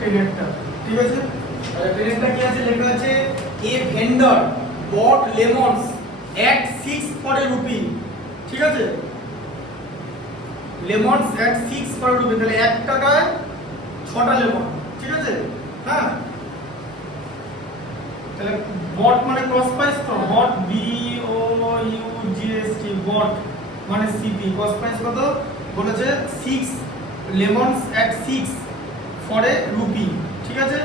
টেনেরটা, ঠিক আছে? তাহলে টেনেরটা কি আছে, লেখা আছে a vendor bought lemons at 6 for a rupee, ঠিক আছে? Lemons at 6 for a rupee, তাহলে 1 টাকায় 6টা লেমন, ঠিক আছে? হ্যাঁ, তাহলে বট মানে ক্রস প্রাইস, তো বট B O you G S T, বট মানে সিপি, ক্রস প্রাইস কত বলেছে 6 lemons at 6 for a rupee, ঠিক আছে?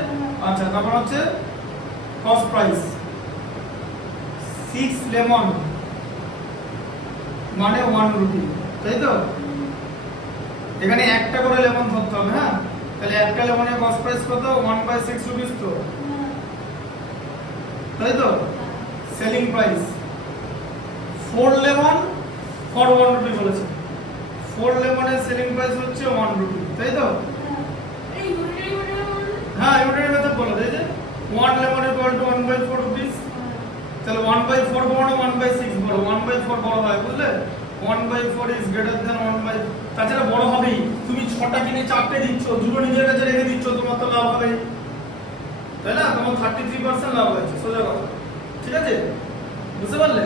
আচ্ছা, তারপর হচ্ছে ক্রস প্রাইস 6 লেমন মানে 1 রুপি, তাই তো? এখানে একটা করে লেমন ধরতে হবে। হ্যাঁ, তাহলে একটা লেমনের কস্ট প্রাইস কত, 1/6 রুপিস, তো তাই তো? Selling price 4 lemon for 1 rupee বলেছে। 4 লেমনের সেলিং প্রাইস হচ্ছে 1 রুপি, তাই তো? হ্যাঁ, ইউনিট মেথড বলে দেয় যে 1 লেমন ইকুয়াল টু 1/4 রুপিস। তাহলে 1/4 বড় না 1/6 বড়? 1/4 বড় হয়, বুঝলে? 1/4 ইজ গ্রেটার দ্যান 1/, তাছাড়া বড় হবেই। তুমি 6টা কিনে 4টে দিচ্ছ, দুটো নিজের কাছে রেখে দিচ্ছ, তোমার তো লাভ হবে, তাই না? তোমার 33% লাভ হয়েছে, সোজা কথা, ঠিক আছে? বুঝতে পারলে?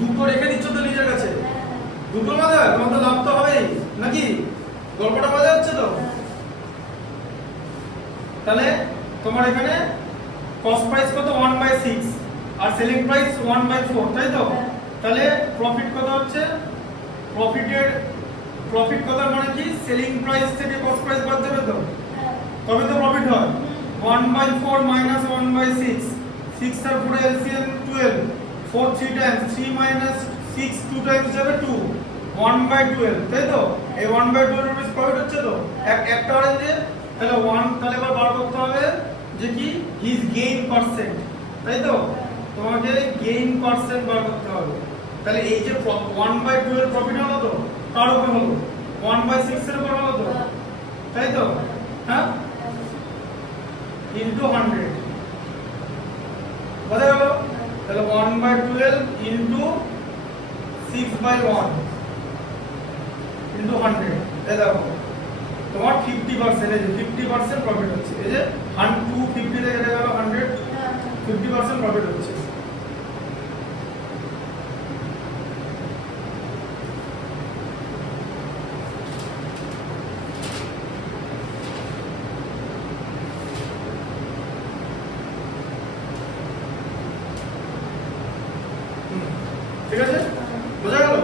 দুটো রেখে দিচ্ছ তো নিজের কাছে, দুটোর মধ্যে তোমার তো লাভ তো হবেই, নাকি? গল্পটা বোঝা যাচ্ছে তো? তাহলে তোমার এখানে কস্ট প্রাইস কত, 1/6 আর সেলিং প্রাইস 1/4, তাই তো? তাহলে প্রফিট কত হচ্ছে? প্রফিট কত মানে কি, সেলিং প্রাইস থেকে কস্ট প্রাইস বাদ দেবে তো, তবে তো প্রফিট হয়। 1/4 minus 1/6, 6 আর 4 এলসিএম 12, 4 3 টাইমস, 3 minus 6 2 টাইমস যাবে 2, 1/12, তাই তো? এই 1/12 রুপিস প্রফিট হচ্ছে তো একটা অরেঞ্জ দিয়ে। তাহলে 1, তাহলে এবার বার করতে হবে যে কি হিজ গেইন পার্সেন্ট, তাই তো? তোমাকে গেইন পার্সেন্ট বার করতে হবে। তাহলে এই যে 1/12 প্রফিট হলো তো, কার উপর হলো? 1/6 এর উপর হলো তো, তাই তো? হ্যাঁ, ইনটু 100, বোঝা গেল? তাহলে 1/12 ইনটু 6/1 ইনটু 100, এই দেখো তোমার 50%, এই যে 50% প্রফিট হচ্ছে। এই যে 250 থেকে কেটে গেল 100, 50% প্রফিট হচ্ছে। ঠিক আছে, বোঝা গেল?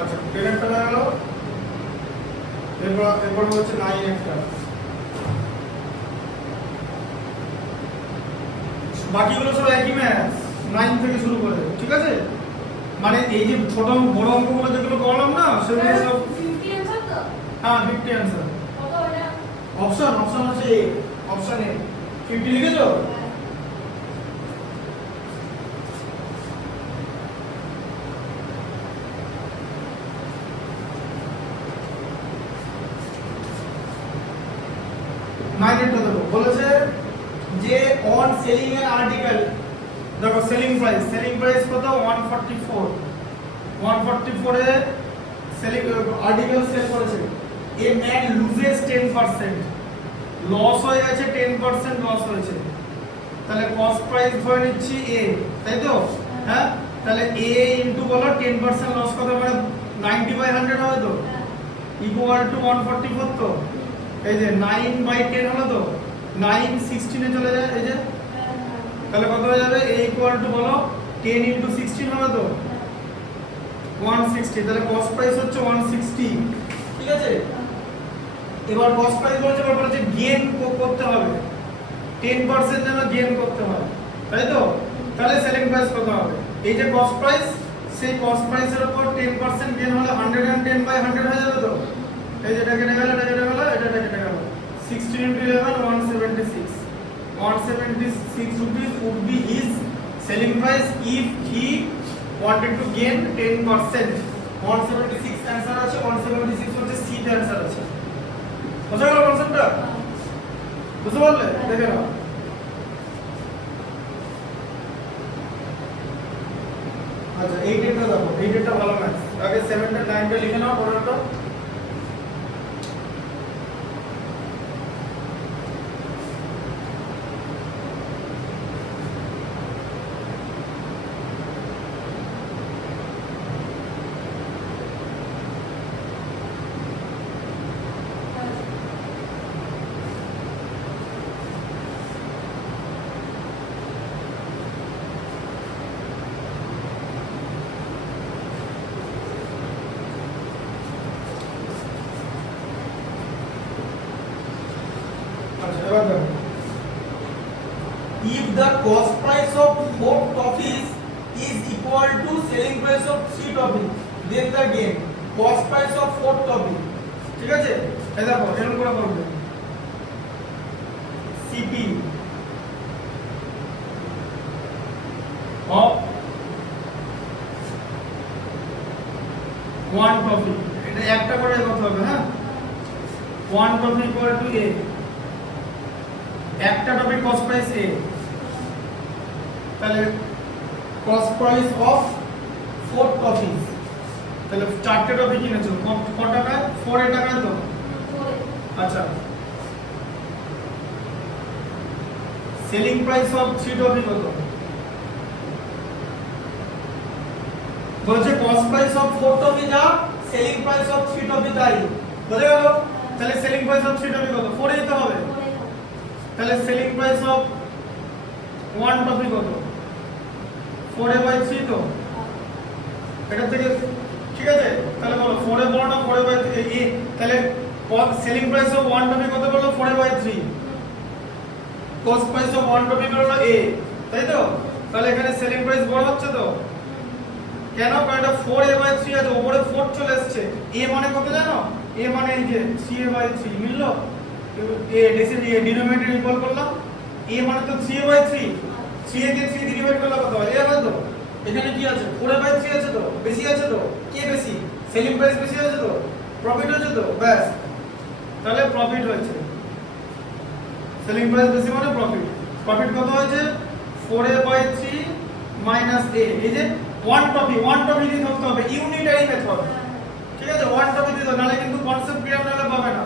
আচ্ছা, 10 একটা হয়ে গেল। এরপর হচ্ছে 9 একটা, বাকিগুলো সব একই ম্যাথ, 9 থেকে শুরু করে, ঠিক আছে? মানে এই যে ছোট বড় অঙ্কগুলো যেগুলো করলাম না, সেগুলো সব 50 অ্যানসার তো? হ্যাঁ 50 অ্যানসার। কত এটা? অপশন হচ্ছে এ, অপশন এ 50 লিখেছো? মাইনেরটা দেখো, বলেছে যে অন সেলিং এন আর্টিকেল, দেখো সেলিং প্রাইস কত, 144, 144 এ সেলিং আর্টিকেল সেল করেছে। এ ম্যান লুজেস 10%, লস হয়ে গেছে 10% লস হয়েছে। তাহলে কস্ট প্রাইস ধরে নিচ্ছি এ, তাই তো? হ্যাঁ, তাহলে এ ইনটু বলো 10% লস কত, মানে 90/100 হবে তো, ইকুয়াল টু 144, তো এই যে 9/10 হলো তো, 9 16 এ চলে যায়, এই যে তাহলে কত হয়ে যাবে, a ইকুয়াল টু বলো 10 ইনটু 16 হবে তো 160, তাহলে কস্ট প্রাইস হচ্ছে 160, ঠিক আছে? এবার কস্ট প্রাইস বলছে, এবার বলছে গেইন করতে হবে, 10% যেন গেইন করতে হয়, তাই তো? তাহলে সেলিং প্রাইস কত হবে? এই যে কস্ট প্রাইস, সেই কস্ট প্রাইসের উপর 10% গেইন হলে 110/100 হয়ে যাবে তো, এই যে এটা কেটে গেল, এটা কেটে গেল, এটা কেটে গেল, 16 into 11 176, 176 rupees would be his selling price if he wanted to gain 10%. 176 answer আছে, 176 হচ্ছে সি তে आंसर আছে। বুঝা গেল কনসেপ্টটা? বুঝতে পারলে? দেখে নাও। আচ্ছা, এই ডেটটা দেখো, এই ডেটটা ভালো ম্যাথ। আগে 7 টা 9 টা লিখে নাও, পরেরটা এবার দেখো, if the cost price of 4 toffees is equal to selling price of 3 toffees, then the gain cost price of 4 toffee, ঠিক আছে? এই দেখো এরকম করে করবে, CP of 1 toffee, এটা একটা করে করতে হবে, হ্যাঁ? 1 toffee equal to A, একটা টপি কস্ট প্রাইস A, তাহলে কস্ট প্রাইস অফ 4 টপিস, তাহলে চারটে টপি কিনেছো কত টাকায়? 4 টাকায় তো। আচ্ছা, সেলিং প্রাইস অফ 3 টপি কত? বলছে কস্ট প্রাইস অফ 4 টপি যা, সেলিং প্রাইস অফ 3 টপি তাই, বুঝে গেল? তাহলে সেলিং প্রাইস অফ 3 টপি কত? 4 দিতে হবে। তাহলে সেলিং প্রাইস অফ 1 টপি কত? 4/3 তো, এটা থেকে ঠিক আছে? তাহলে বলো 4 এ বড় না 4/3 এ? তাহলে সেলিং প্রাইস অফ 1 টপি কত বললো? 4/3। কস্ট প্রাইস অফ 1 টপি বললো A, তাই তো? তাহলে এখানে সেলিং প্রাইস বড় হচ্ছে তো, কেন? কারণ এটা 4/3 আছে, উপরে 4 চলে আসছে। A মানে কত জানো? A মানে এই যে 3/3, মিললো? A ডিনোমিনেটর ইকুয়াল করলাম, A মানে তো 3/3, 3 কে 3 দিয়ে ডিভাইড করলে কত হয়? A হবে তো। এখানে কি আছে? 4/3 আছে তো, বেশি আছে তো। কে বেশি? সেলিং প্রাইস বেশি আছে তো, প্রফিট হচ্ছে তো, ব্যাস। তাহলে প্রফিট হয়েছে, সেলিং প্রাইস বেশি মানে প্রফিট। প্রফিট কত হয়েছে? 4/3 মাইনাস A, এই যে 1 টপি দিয়ে ধরতে হবে, ইউনিটারি মেথড, ঠিক আছে? 1 টপি দিয়ে ধরো, নালে কিন্তু কনসেপ্ট ক্লিয়ার নালে পাবে না।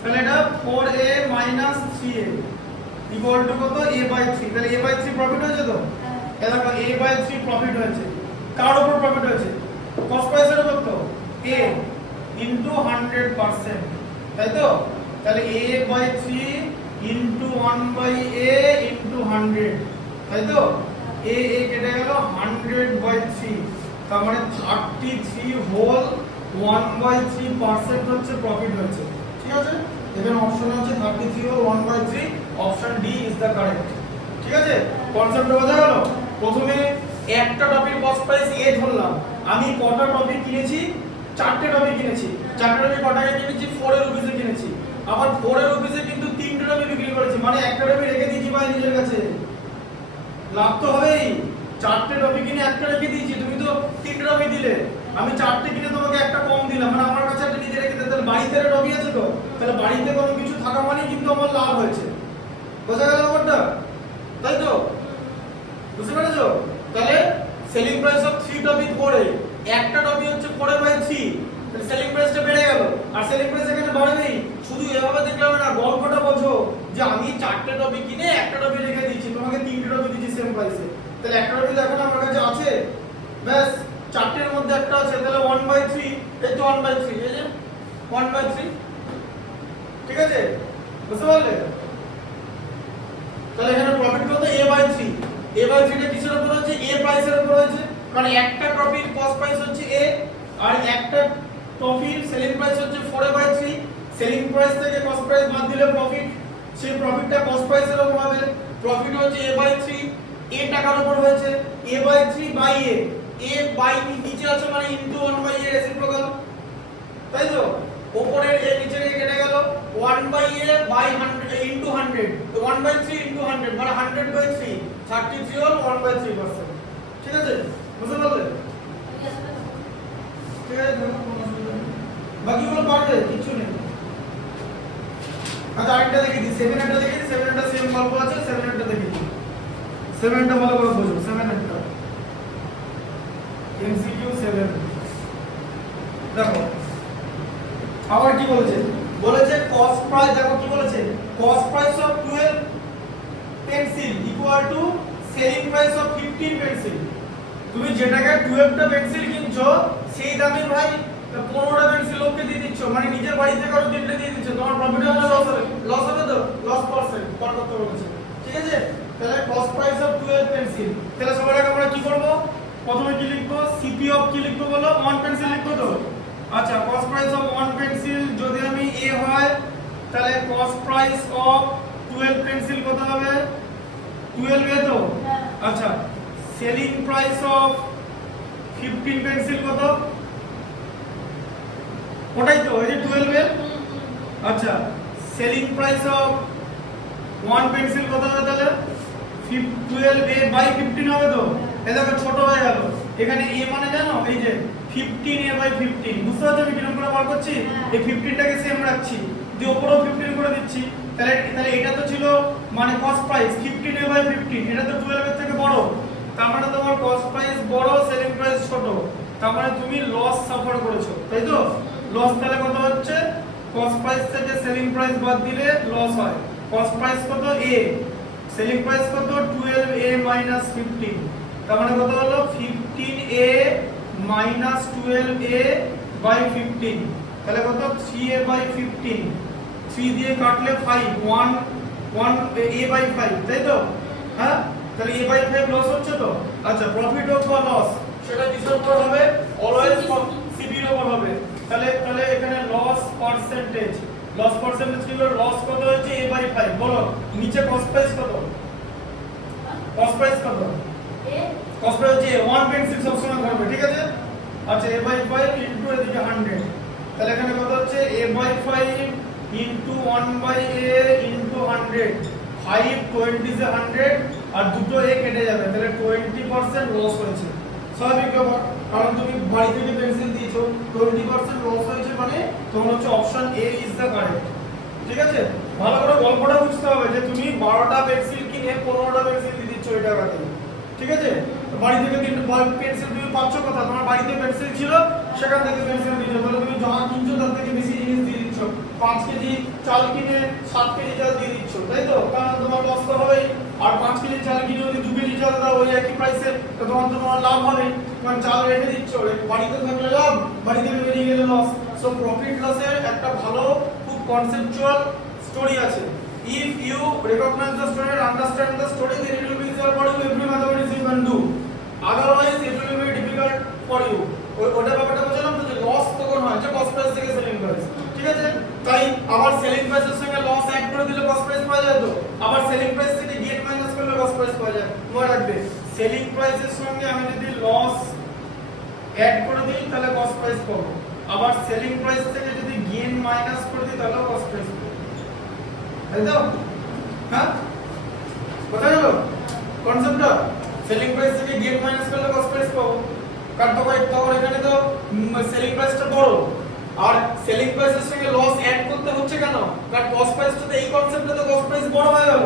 তাহলে এটা 4A minus 3A equal to কত? A/3। তাহলে A/3 প্রফিট হয়েছে তো, এই দেখো A/3 প্রফিট হয়েছে। কার উপর প্রফিট হয়েছে? কস্ট প্রাইসের উপর তো, A ইনটু 100%, তাই তো? তাহলে A/3 ইনটু 1/A ইনটু 100, তাই তো? A কেটে গেল 100/3, তার মানে 33 হোল 1/3% হচ্ছে প্রফিট হচ্ছে, ঠিক আছে? এখানে অপশন আছে 33 whole 1/3, option D is the correct, ঠিক আছে? কনসেপ্ট বোঝা গেল? প্রথমে একটা টপির কস্ট প্রাইস A ধরলাম, আমি কটা টপি কিনেছি? 4টে টপি কিনেছি। 4টে টপি কত টাকায় কিনেছি? 4 রুপিসে কিনেছি। আবার 4 রুপিসে কিন্তু 3টে টপি বিক্রি করেছি, মানে একটা টপি রেখে দিয়েছি ভাই নিজের কাছে, লাভ তো হবেই। 4টে টপি কিনে একটা রেখে দিয়েছি, তুমি তো 3টে টপি দিলে, আমি 4টে কিনে তোমাকে একটা কম দিলাম, মানে আমার কাছে একটা নিজে রেখে দিতে। তাহলে বাড়িতে টপি আছে তো, তাহলে বাড়িতে কোনো কিছু থাকা মানে কিন্তু আমার লাভ হয়েছে, বোঝা গেল ব্যাপারটা? তাই তো, বুঝতে পেরেছো? তাহলে সেলিং প্রাইস অফ 3 টপি 4, একটা টপি হচ্ছে 4/3, তাহলে সেলিং প্রাইসটা বেড়ে গেল। আর সেলিং প্রাইস এখানে বাড়বেই, শুধু এভাবে দেখলে হবে না, গল্পটা বোঝো যে আমি 4টে টপি কিনে একটা টপি রেখে দিয়েছি, তোমাকে 3টে টপি দিয়েছি সেম প্রাইসে, তাহলে একটা টপি দেখো না আমার কাছে আছে, ব্যাস 4টের মধ্যে একটা আছে, তাহলে 1/3, এই তো 1/3, এই যে 1/3, ঠিক আছে? বুঝতে পারলে? তাহলে এখানে প্রফিট কত? A/3। A/3 টা কিসের উপর হচ্ছে? A প্রাইসের উপর হচ্ছে, কারণ একটা টপির কস্ট প্রাইস হচ্ছে A, আর একটা টপির সেলিং প্রাইস হচ্ছে 4/3। সেলিং প্রাইস থেকে কস্ট প্রাইস বাদ দিলে প্রফিট, সেই প্রফিটটা কস্ট প্রাইসের উপর হবে। প্রফিট হচ্ছে A/3, A টাকার উপর হয়েছে, A/3 বাই A বাই নিচে আছে মানে ইনটু 1/A রেসিপ্রোকাল, তাই তো? উপরের A নিচের A কেটে গেল, 1/A বাই 100 ইনটু 100, তো 1/3 ইনটু 100 মানে 100/3, 33 হল 1/3%, ঠিক আছে? বুঝতে পারলে? ঠিক আছে, বাকিগুলো পারবে, কিছু নেই। আচ্ছা আরেকটা দেখি দিই, 7টা দেখি দিই, 7টা সেম গল্প আছে, 7টা দেখি দিই। 7টা ভালো করে বোঝো, 7টা এমসিকিউ 7। দেখো আবার কি বলেছে? বলেছে কস্ট প্রাইস, দেখো কি বলেছে? Cost price of 12 pencil equal to selling price of 15 pencil. তুমি যে টাকায় 12টা পেন্সিল কিনছো সেই দামে ভাই 15টা পেন্সিল লোককে দিয়ে দিচ্ছ, মানে নিজের বাড়ি থেকে আরো 3টে দিয়ে দিচ্ছ, তোমার প্রফিট হবে না লস হবে? লস হবে তো, লস পারসেন্ট কত করতে বলেছে, ঠিক আছে? তাহলে কস্ট প্রাইস অফ 12 পেন্সিল, তাহলে সবার আগে আমরা কি করব? প্রথমে কি লিখবো? সিপি অফ কি লিখবো বলো? 1 পেন্সিল লিখবো তো। আচ্ছা, কস্ট প্রাইস অফ 1 পেন্সিল যদি আমি A হয়, তাহলে কস্ট প্রাইস অফ 12 পেন্সিল কত হবে 12 এ তো আচ্ছা সেলিং প্রাইস অফ 15 পেন্সিল কত ওটাই তো এই যে 12 এ আচ্ছা সেলিং প্রাইস অফ 1 পেন্সিল কত হবে তাহলে 12 a বাই 15 হবে তো এই দেখো ছোট হয়ে গেল এখানে a মানে জানো এই যে 15 a বাই 15 বুঝতে পারছো আমি কিরকম করে বার করছি এই 15 টাকে সেম রাখছি দিয়ে উপরেও 15 করে দিচ্ছি তাহলে এটা তো ছিল মানে কস্ট প্রাইস 15 a বাই 15 এটা তো 12 এর থেকে বড় তার মানে তোমার কস্ট প্রাইস বড় সেলিং প্রাইস ছোট তার মানে তুমি লস সাফার করেছো তাই তো লস তাহলে কত হচ্ছে কস্ট প্রাইস থেকে সেলিং প্রাইস বাদ দিলে লস হয় কস্ট প্রাইস কত a সেলিং প্রাইস কত 12a 15 তার মানে কত হলো 15a 12a বাই 15 তাহলে কত 3a বাই 15 3 দিয়ে কাটলে 5 1 a বাই 5 তাই তো হ্যাঁ তাহলে a বাই 5 লস হচ্ছে তো আচ্ছা প্রফিট হোক বা লস সেটা কিসের উপর হবে অলওয়েজ সিবি এর উপর হবে তাহলে এখানে লস পার্সেন্টেজ কি হলো লস কত হচ্ছে a বাই 5 বলো নিচে কস্ট প্রাইস কত কস্ট প্রাইস কত কস্ট প্রাইস হচ্ছে 1 পেন্সিল সব সময় করবে ঠিক আছে আচ্ছা a বাই 5 ইনটু এদিকে 100 তাহলে এখানে কত হচ্ছে a by 5 into 1 by a into 100 5 20 এ 100 আর দুটো a কেটে যাবে তাহলে 20% লস হয়েছে স্বাভাবিক ব্যাপার কারণ তুমি বাড়ি থেকে পেন্সিল দিয়েছো 20% লস হয়েছে মানে তোমার হচ্ছে option A is the correct ঠিক আছে ভালো করে গল্পটা বুঝতে হবে যে তুমি 12টা পেন্সিল কিনে 15টা পেন্সিল দিয়ে দিচ্ছ ওই টাকাতে ঠিক আছে বাড়ি থেকে পেন্সিল তুমি পাচ্ছ কথা তোমার বাড়িতে পেন্সিল ছিল সেখান থেকে পেন্সিল দিচ্ছ তাহলে তুমি যা কিনছো তার থেকে বেশি জিনিস দিয়ে দিচ্ছ 5 কেজি চাল কিনে 7 কেজি চাল দিয়ে দিচ্ছ তাই তো কারণ তোমার লস তো হবেই আর 5 কেজি চাল কিনে যদি 2 কেজি চাল দাও ওই একই প্রাইসে তো তোমার লাভ হবে কারণ চাল রেখে দিচ্ছ বাড়িতে থাকলে লাভ বাড়ি থেকে বেরিয়ে গেলে লস সো প্রফিট লসের একটা ভালো খুব কনসেপচুয়াল স্টোরি আছে if you recognize the story and understand the story then it will be easier for you every mathematics you can do otherwise it will be very difficult for you ওটা ব্যাপারটা বুঝলাম তো যে loss তখন হয় যে cost price থেকে selling price ঠিক আছে তাই আবার সেলিং প্রাইসের সঙ্গে লস অ্যাড করে দিলে কস্ট প্রাইস পাওয়া যায় তো আবার সেলিং প্রাইস থেকে গেইন মাইনাস করলে কস্ট প্রাইস পাওয়া যায় মনে রাখবে সেলিং প্রাইসের সঙ্গে আমি যদি লস অ্যাড করে দিই তাহলে কস্ট প্রাইস পাবো আবার সেলিং প্রাইস থেকে যদি গেইন মাইনাস করে দিই তাহলে কস্ট প্রাইস পাবো তাই তো হ্যাঁ কোথায় গেল কনসেপ্টটা সেলিং প্রাইস থেকে গেইন মাইনাস করলে কস্ট প্রাইস পাবো কারণ তখন এখানে তো সেলিং প্রাইসটা বড় আর সেলিং প্রাইসের সঙ্গে লস অ্যাড করতে হচ্ছে কেন কারণ কস্ট প্রাইসটাতে এই কনসেপ্টে তো কস্ট প্রাইস বড় হয়ে গেল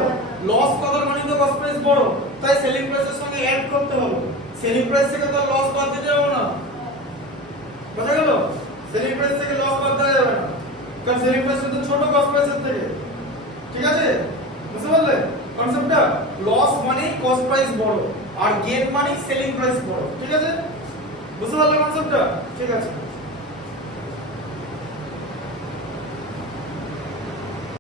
লস কত মানে তো কস্ট প্রাইস বড় তাই সেলিং প্রাইসের সঙ্গে অ্যাড করতে হবে সেলিং প্রাইস থেকে তো লস বাদ দিতে হবে না বুঝা গেল সেলিং প্রাইস থেকে লস বাদ দেওয়া যাবে না কারণ সেলিং প্রাইস তো ছোট কস্ট প্রাইসের থেকে ঠিক আছে বুঝতে পারলে কনসেপ্টটা লস মানে কস্ট প্রাইস বড় আর গেইন মানে সেলিং প্রাইস বড় ঠিক আছে বুঝতে পারলে কনসেপ্টটা ঠিক আছে